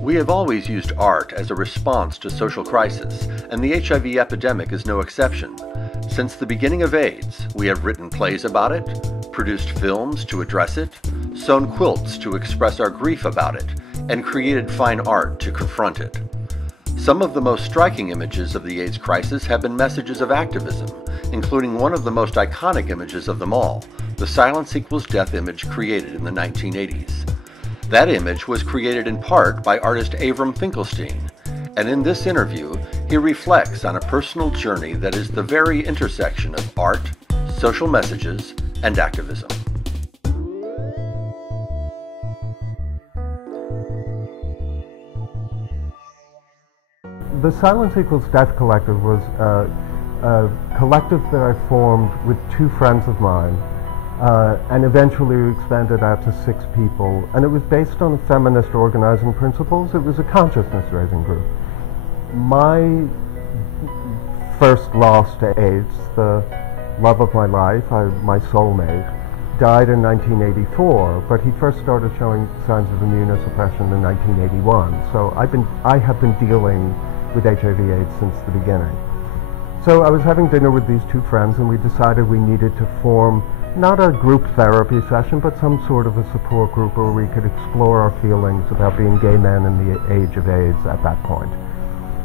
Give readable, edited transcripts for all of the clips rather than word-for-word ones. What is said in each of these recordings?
We have always used art as a response to social crisis, and the HIV epidemic is no exception. Since the beginning of AIDS, we have written plays about it, produced films to address it, sewn quilts to express our grief about it, and created fine art to confront it. Some of the most striking images of the AIDS crisis have been messages of activism, including one of the most iconic images of them all, the silence equals death image created in the 1980s. That image was created in part by artist Avram Finkelstein, and in this interview, he reflects on a personal journey that is the very intersection of art, social messages, and activism. The Silence Equals Death Collective was a collective that I formed with two friends of mine, and eventually expanded out to 6 people. And it was based on feminist organizing principles. It was a consciousness-raising group. My first loss to AIDS, the love of my life, my soulmate, died in 1984, but he first started showing signs of immunosuppression in 1981. So I have been dealing with HIV/AIDS since the beginning. So I was having dinner with these two friends, and we decided we needed to form not a group therapy session, but some sort of a support group where we could explore our feelings about being gay men in the age of AIDS at that point.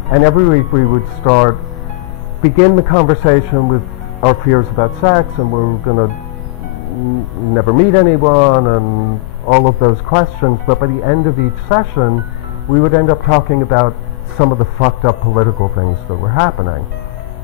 And every week we would begin the conversation with our fears about sex, and we were going to never meet anyone, and all of those questions. But by the end of each session, we would end up talking about some of the fucked up political things that were happening.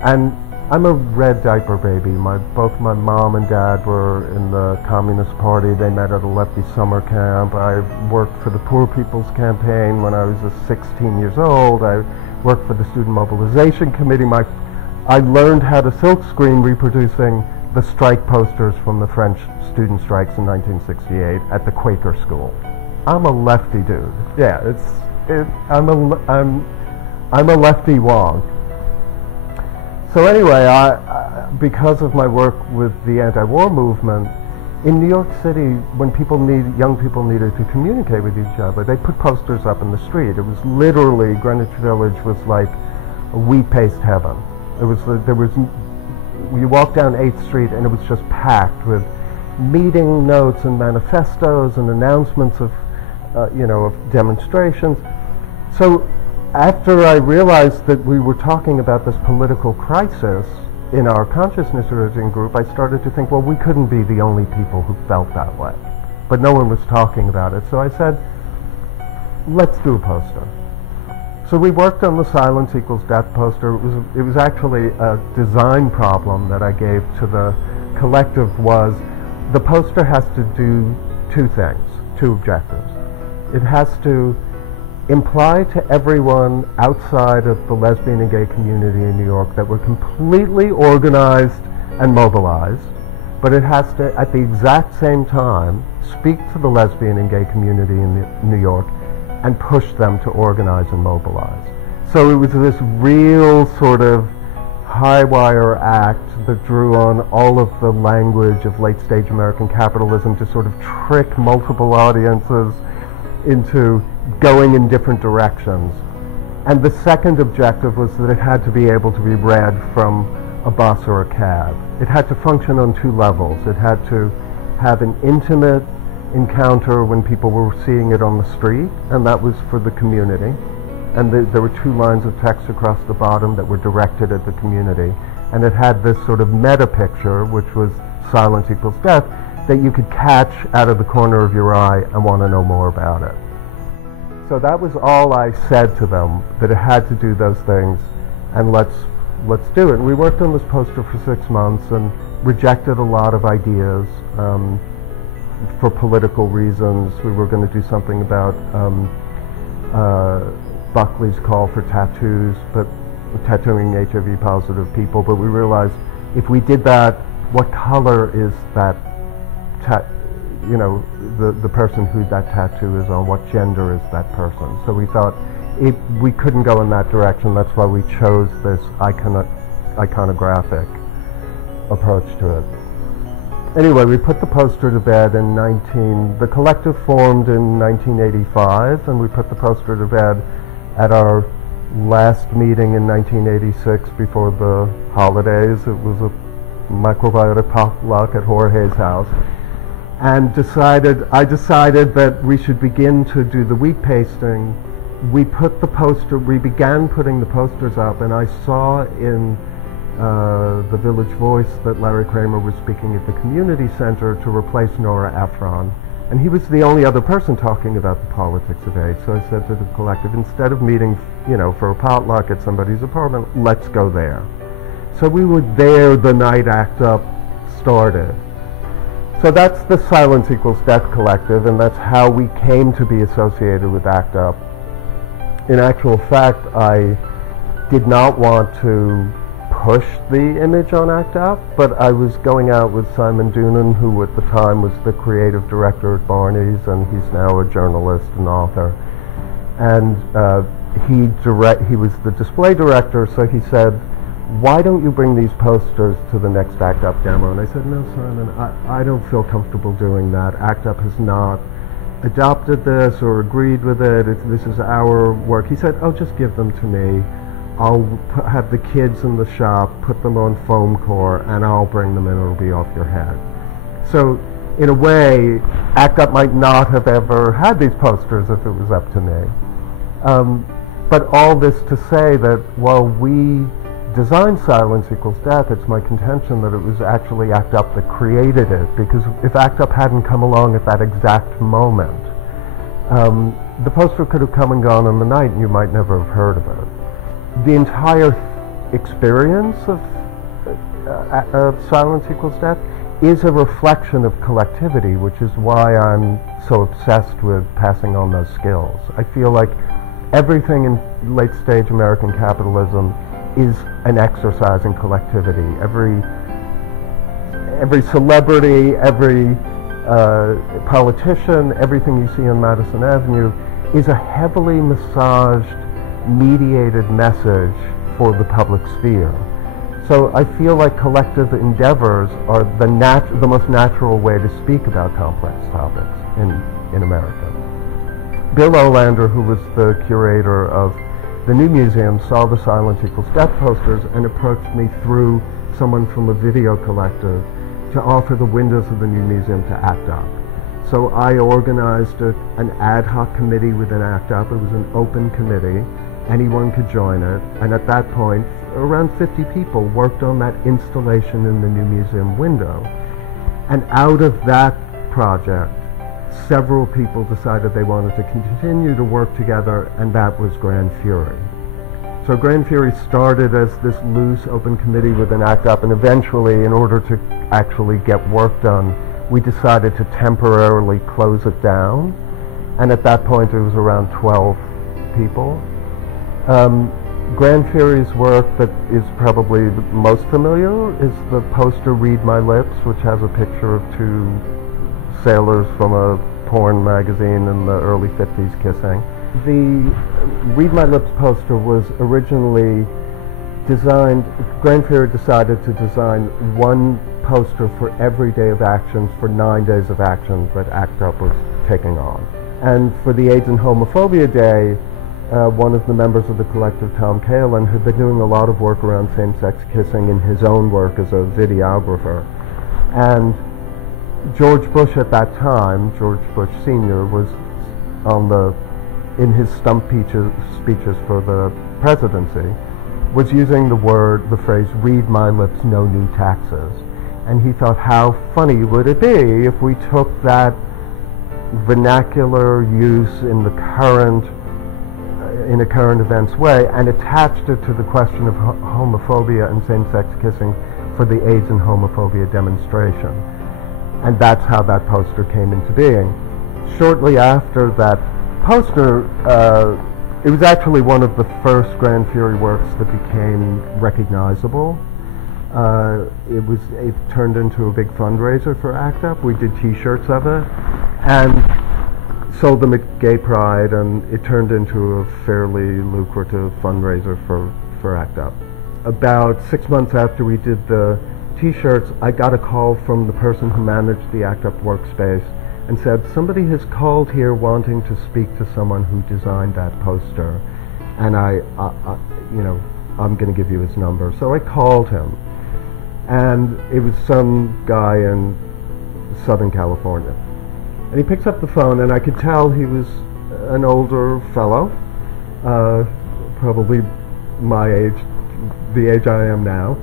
And I'm a red diaper baby. Both my mom and dad were in the Communist Party. They met at a lefty summer camp. I worked for the Poor People's Campaign when I was 16 years old. I worked for the Student Mobilization Committee. I learned how to silkscreen reproducing the strike posters from the French student strikes in 1968 at the Quaker School. I'm a lefty dude. Yeah, I'm a lefty wong. So anyway, because of my work with the anti-war movement, in New York City, when young people needed to communicate with each other, they put posters up in the street. It was literally, Greenwich Village was like a wheat-paste heaven. You walk down 8th Street and it was just packed with meeting notes and manifestos and announcements of demonstrations. So after I realized that we were talking about this political crisis in our consciousness-raising group, I started to think, well, we couldn't be the only people who felt that way. But no one was talking about it. So I said, let's do a poster. So we worked on the Silence Equals Death poster. It was actually a design problem that I gave to the collective. Was the poster has to do 2 things, 2 objectives. It has to imply to everyone outside of the lesbian and gay community in New York that we're completely organized and mobilized, but it has to, at the exact same time, speak to the lesbian and gay community in New York and push them to organize and mobilize. So it was this real sort of high-wire act that drew on all of the language of late-stage American capitalism to sort of trick multiple audiences into going in different directions. And the second objective was that it had to be able to be read from a bus or a cab. It had to function on 2 levels. It had to have an intimate encounter when people were seeing it on the street, and that was for the community. And there were 2 lines of text across the bottom that were directed at the community. And it had this sort of meta picture, which was Silence Equals Death, that you could catch out of the corner of your eye and want to know more about it. So that was all I said to them, that it had to do those things, and let's do it. And we worked on this poster for 6 months and rejected a lot of ideas for political reasons. We were going to do something about Buckley's call for tattoos, but tattooing HIV positive people, but we realized if we did that, what color is that the person who that tattoo is on, what gender is that person? So we thought we couldn't go in that direction. That's why we chose this iconographic approach to it. Anyway, we put the poster to bed in the collective formed in 1985, and we put the poster to bed at our last meeting in 1986 before the holidays. It was a microbiotic potluck at Jorge's house. And I decided that we should begin to do the wheat pasting. We began putting the posters up, and I saw in the Village Voice that Larry Kramer was speaking at the community center to replace Nora Ephron. And he was the only other person talking about the politics of AIDS. So I said to the collective, instead of meeting, for a potluck at somebody's apartment, let's go there. So we were there the night ACT UP started. So that's the Silence Equals Death Collective, and that's how we came to be associated with ACT UP. In actual fact, I did not want to push the image on ACT UP, but I was going out with Simon Doonan, who at the time was the creative director at Barney's, and he's now a journalist and author. And he was the display director, so he said, why don't you bring these posters to the next ACT UP demo? And I said, no, Simon, I don't feel comfortable doing that. ACT UP has not adopted this or agreed with it. This is our work. He said, oh, just give them to me. I'll have the kids in the shop, put them on foam core, and I'll bring them in. It'll be off your head. So, in a way, ACT UP might not have ever had these posters if it was up to me. But all this to say that while we designed Silence Equals Death, it's my contention that it was actually ACT UP that created it, because if ACT UP hadn't come along at that exact moment, the poster could have come and gone in the night and you might never have heard of it. The entire experience of Silence Equals Death is a reflection of collectivity, which is why I'm so obsessed with passing on those skills. I feel like everything in late-stage American capitalism is an exercise in collectivity. Every celebrity, every politician, everything you see on Madison Avenue is a heavily massaged, mediated message for the public sphere. So I feel like collective endeavors are the most natural way to speak about complex topics in America. Bill Olander, who was the curator of the new museum, saw the Silence Equals Death posters and approached me through someone from a video collective to offer the windows of the new museum to ACT UP. So I organized an ad hoc committee within ACT UP. It was an open committee. Anyone could join it. And at that point, around 50 people worked on that installation in the new museum window. And out of that project, several people decided they wanted to continue to work together, and that was Grand Fury. So Grand Fury started as this loose open committee within ACT UP, and eventually, in order to actually get work done, we decided to temporarily close it down. And at that point, it was around 12 people. Grand Fury's work that is probably the most familiar is the poster Read My Lips, which has a picture of two sailors from a porn magazine in the early 50s kissing. The Read My Lips poster was originally designed, Grand Fury decided to design one poster for every day of actions for 9 days of actions that ACT UP was taking on. And for the AIDS and Homophobia Day, one of the members of the collective, Tom Kalin, had been doing a lot of work around same-sex kissing in his own work as a videographer. And George Bush at that time, George Bush Sr., was in his stump speeches for the presidency, was using the phrase, read my lips, no new taxes. And he thought, how funny would it be if we took that vernacular use in a current events way and attached it to the question of homophobia and same-sex kissing for the AIDS and Homophobia demonstration. And that's how that poster came into being. Shortly after that poster, it was actually one of the first Grand Fury works that became recognizable. It turned into a big fundraiser for ACT UP. We did t-shirts of it and sold them at Gay Pride, and it turned into a fairly lucrative fundraiser for ACT UP. About 6 months after we did the T-shirts, I got a call from the person who managed the ACT UP workspace and said, somebody has called here wanting to speak to someone who designed that poster, and I'm going to give you his number. So I called him, and it was some guy in Southern California. And he picks up the phone, and I could tell he was an older fellow, probably my age, the age I am now.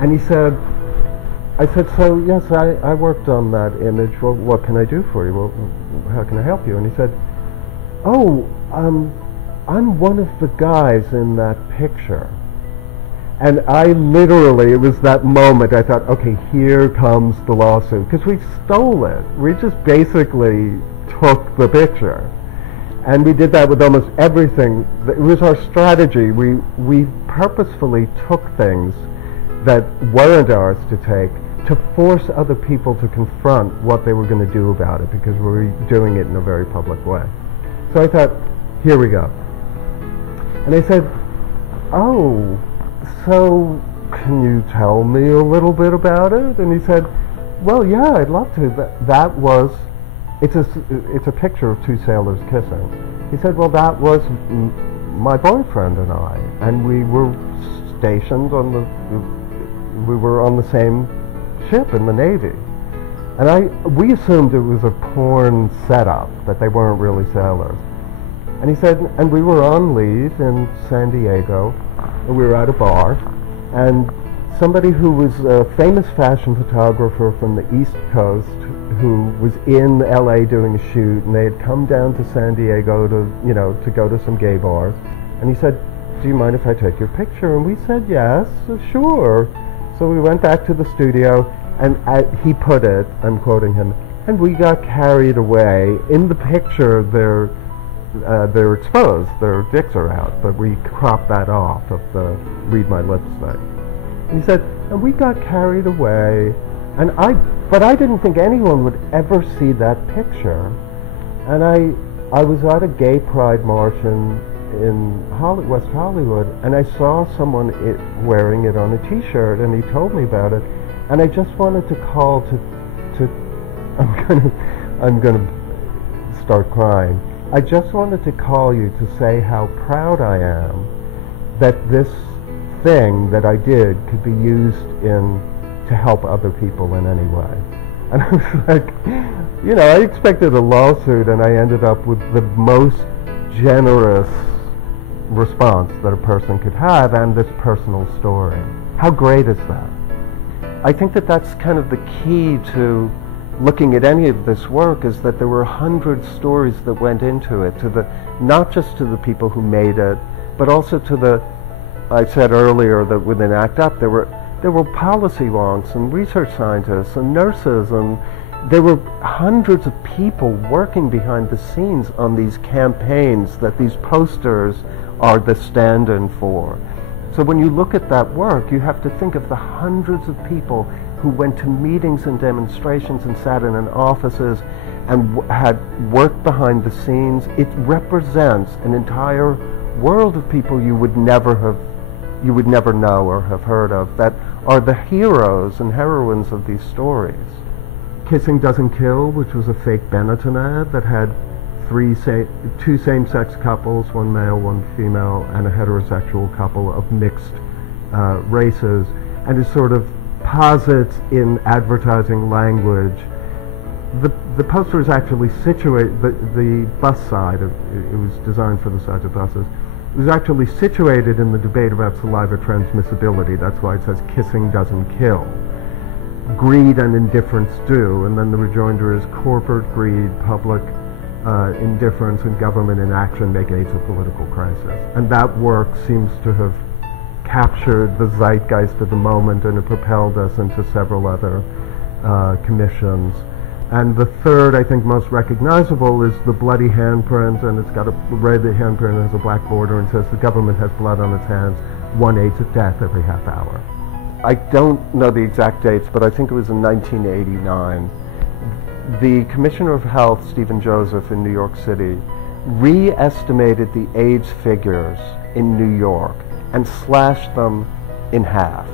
And he said, I said, so yes, I worked on that image. Well, what can I do for you? Well, how can I help you? And he said, oh, I'm one of the guys in that picture. And I literally, it was that moment, I thought, okay, here comes the lawsuit. Because we stole it. We just basically took the picture. And we did that with almost everything. It was our strategy. We purposefully took things that weren't ours to take to force other people to confront what they were going to do about it, because we were doing it in a very public way. So I thought, here we go. And I said, oh, so can you tell me a little bit about it? And he said, well, yeah, I'd love to. That was, it's a picture of two sailors kissing. He said, well, that was my boyfriend and I, and we were stationed we were on the same ship in the Navy. And we assumed it was a porn setup, that they weren't really sailors. And he said, and we were on leave in San Diego, and we were at a bar, and somebody who was a famous fashion photographer from the East Coast who was in LA doing a shoot, and they had come down to San Diego to go to some gay bars. And he said, do you mind if I take your picture? And we said, yes, sure. So we went back to the studio, and he put it, I'm quoting him, and we got carried away. In the picture, they're exposed, their dicks are out, but we cropped that off of the Read My Lips thing. And he said, and we got carried away, but I didn't think anyone would ever see that picture. And I was at a gay pride march in West Hollywood, and I saw someone wearing it on a T-shirt, and he told me about it, and I just wanted to call to I'm gonna start crying. I just wanted to call you to say how proud I am that this thing that I did could be used to help other people in any way. And I was like, I expected a lawsuit, and I ended up with the most generous response that a person could have, and this personal story. How great is that? I think that that's kind of the key to looking at any of this work, is that there were 100 stories that went into it, not just to the people who made it, but also to I said earlier that within ACT UP there were policy wonks and research scientists and nurses, and there were hundreds of people working behind the scenes on these campaigns that these posters are the stand-in for. So when you look at that work, you have to think of the hundreds of people who went to meetings and demonstrations and sat in offices and had worked behind the scenes. It represents an entire world of people you would never know or have heard of, that are the heroes and heroines of these stories. Kissing Doesn't Kill, which was a fake Benetton ad that had two same-sex couples, one male, one female, and a heterosexual couple of mixed races, and it sort of posits in advertising language. The poster is actually situated, the bus side, it was designed for the sides of buses, it was actually situated in the debate about saliva transmissibility. That's why it says kissing doesn't kill. Greed and indifference do, and then the rejoinder is corporate greed, public indifference, and government inaction make AIDS a political crisis. And that work seems to have captured the zeitgeist of the moment, and it propelled us into several other commissions. And the third, I think most recognizable, is the bloody handprint, and it's got a red handprint and has a black border, and says the government has blood on its hands, 1 AIDS of death every half hour. I don't know the exact dates, but I think it was in 1989. The Commissioner of Health, Stephen Joseph, in New York City, re-estimated the AIDS figures in New York and slashed them in half.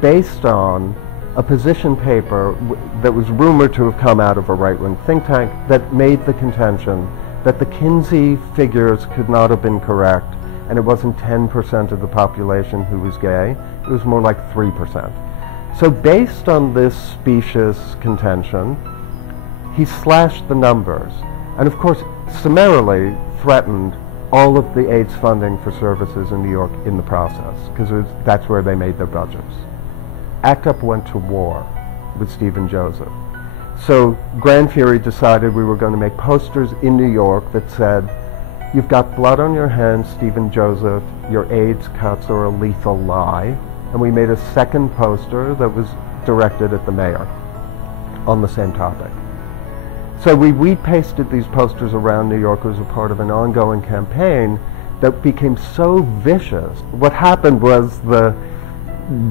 based on a position paper that was rumored to have come out of a right-wing think tank that made the contention that the Kinsey figures could not have been correct, and it wasn't 10% of the population who was gay, it was more like 3%. So based on this specious contention, he slashed the numbers, and of course summarily threatened all of the AIDS funding for services in New York in the process, because that's where they made their budgets. ACT UP went to war with Stephen Joseph. So Grand Fury decided we were going to make posters in New York that said, "You've got blood on your hands, Stephen Joseph, your AIDS cuts are a lethal lie." And we made a second poster that was directed at the mayor on the same topic. So we repasted these posters around New York as a part of an ongoing campaign that became so vicious. What happened was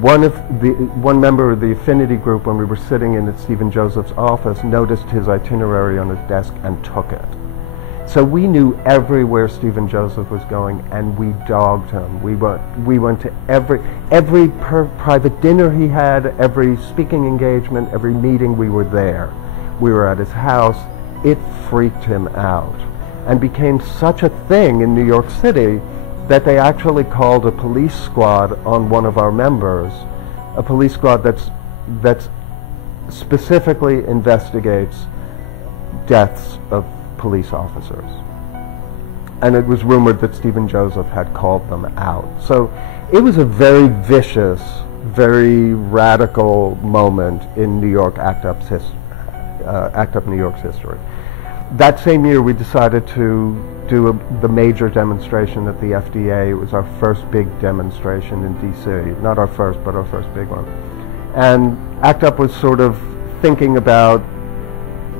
one member of the affinity group, when we were sitting in at Stephen Joseph's office, noticed his itinerary on his desk and took it. So we knew everywhere Stephen Joseph was going, and we dogged him. We went to every private dinner he had, every speaking engagement, every meeting. We were there. We were at his house. It freaked him out, and became such a thing in New York City that they actually called a police squad on one of our members, a police squad that's specifically investigates deaths of police officers. And it was rumored that Stephen Joseph had called them out. So it was a very vicious, very radical moment in New York ACT UP New York's history. That same year we decided to do the major demonstration at the FDA. It was our first big demonstration in DC. Not our first, but our first big one. And ACT UP was sort of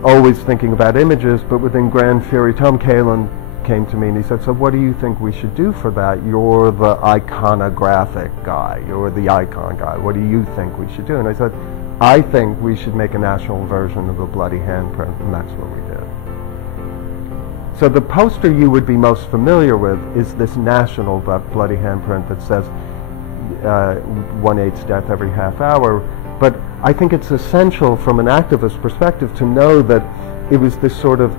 always thinking about images, but within Grand Fury, Tom Kalin came to me and he said, "So what do you think we should do for that? You're the iconographic guy. You're the icon guy. What do you think we should do?" And I said, "I think we should make a national version of the bloody handprint," and that's what we did. So the poster you would be most familiar with is this national bloody handprint that says 1 AIDS death every half hour. But I think it's essential from an activist perspective to know that it was this sort of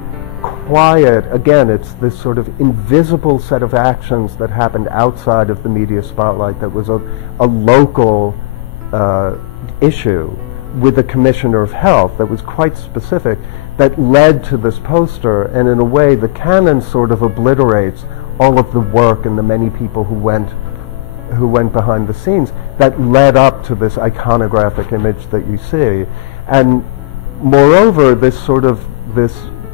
quiet, again, it's this sort of invisible set of actions that happened outside of the media spotlight that was a local issue with a commissioner of health that was quite specific, that led to this poster. And in a way, the canon sort of obliterates all of the work and the many people who went behind the scenes that led up to this iconographic image that you see. And moreover, this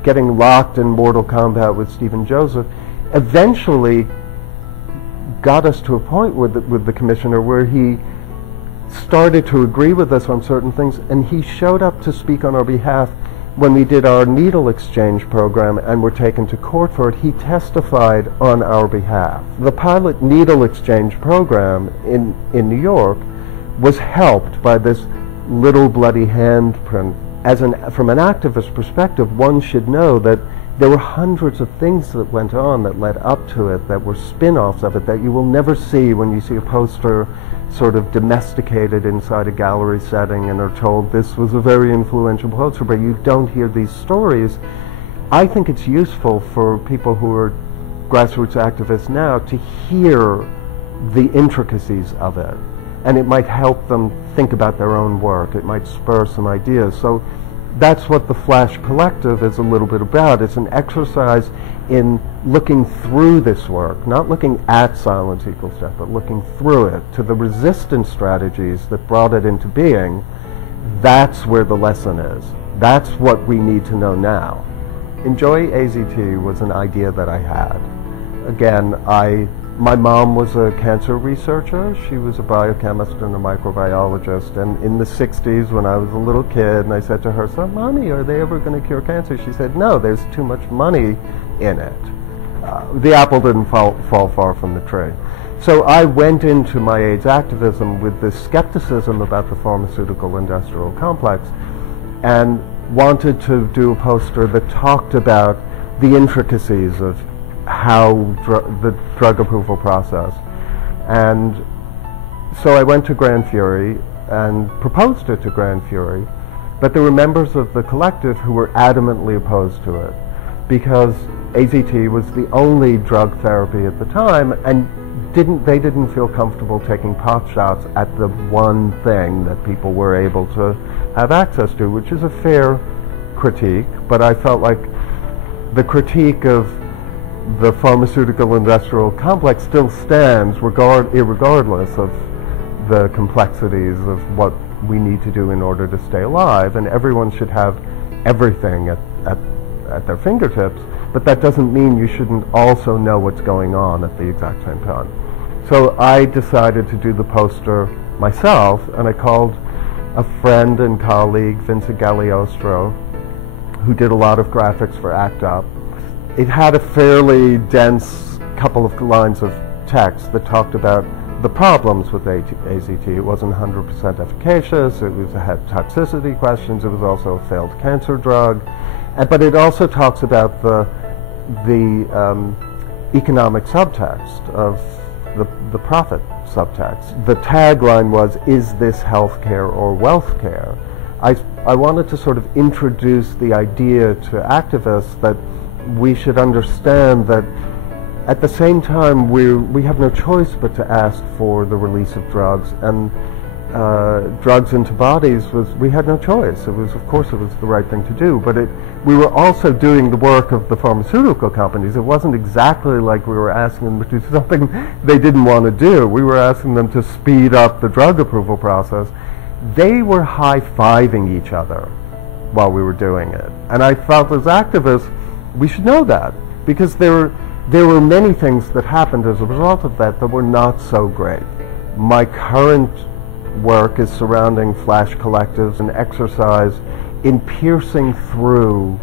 getting locked in mortal combat with Stephen Joseph eventually got us to a point with the commissioner where he started to agree with us on certain things, and he showed up to speak on our behalf when we did our needle exchange program and were taken to court for it. He testified on our behalf. The pilot needle exchange program in New York was helped by this little bloody handprint. From an activist perspective, one should know that there were hundreds of things that went on that led up to it, that were spin-offs of it, that you will never see when you see a poster sort of domesticated inside a gallery setting and are told this was a very influential poster, but you don't hear these stories. I think it's useful for people who are grassroots activists now to hear the intricacies of it, and it might help them think about their own work. It might spur some ideas. So that's what the Flash Collective is a little bit about. It's an exercise in looking through this work, not looking at Silence Equals Death, but looking through it to the resistance strategies that brought it into being. That's where the lesson is. That's what we need to know now. Enjoy AZT was an idea that I had. Again, my mom was a cancer researcher. She was a biochemist and a microbiologist. And in the 60s, when I was a little kid, and I said to her, "So, Mommy, are they ever going to cure cancer?" She said, "No, there's too much money in it." The apple didn't fall far from the tree. So I went into my AIDS activism with this skepticism about the pharmaceutical industrial complex and wanted to do a poster that talked about the intricacies of how the drug approval process. And so I went to Grand Fury and proposed it to Grand Fury, but there were members of the collective who were adamantly opposed to it because AZT was the only drug therapy at the time, and they didn't feel comfortable taking pot shots at the one thing that people were able to have access to, which is a fair critique, but I felt like the critique of the pharmaceutical industrial complex still stands irregardless of the complexities of what we need to do in order to stay alive, and everyone should have everything at their fingertips, but that doesn't mean you shouldn't also know what's going on at the exact same time. So I decided to do the poster myself, and I called a friend and colleague, Vincent Gagliostro, who did a lot of graphics for ACT UP. It had a fairly dense couple of lines of text that talked about the problems with AZT. It wasn't 100% efficacious, it had toxicity questions, it was also a failed cancer drug, but it also talks about the economic subtext of the profit subtext. The tagline was, "Is this healthcare or wealth care?" I wanted to sort of introduce the idea to activists that we should understand that at the same time we have no choice but to ask for the release of drugs, and drugs into bodies we had no choice. Of course it was the right thing to do, but we were also doing the work of the pharmaceutical companies. It wasn't exactly like we were asking them to do something they didn't want to do. We were asking them to speed up the drug approval process. They were high-fiving each other while we were doing it, and I felt as activists we should know that, because there were many things that happened as a result of that were not so great. My current work is surrounding flash collectives and exercise in piercing through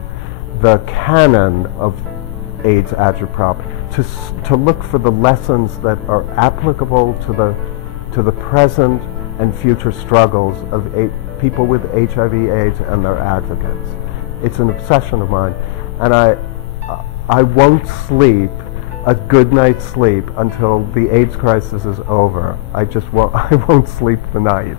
the canon of AIDS agitprop to look for the lessons that are applicable to the present and future struggles of people with HIV/AIDS and their advocates. It's an obsession of mine, and I won't sleep a good night's sleep until the AIDS crisis is over. I won't sleep the night.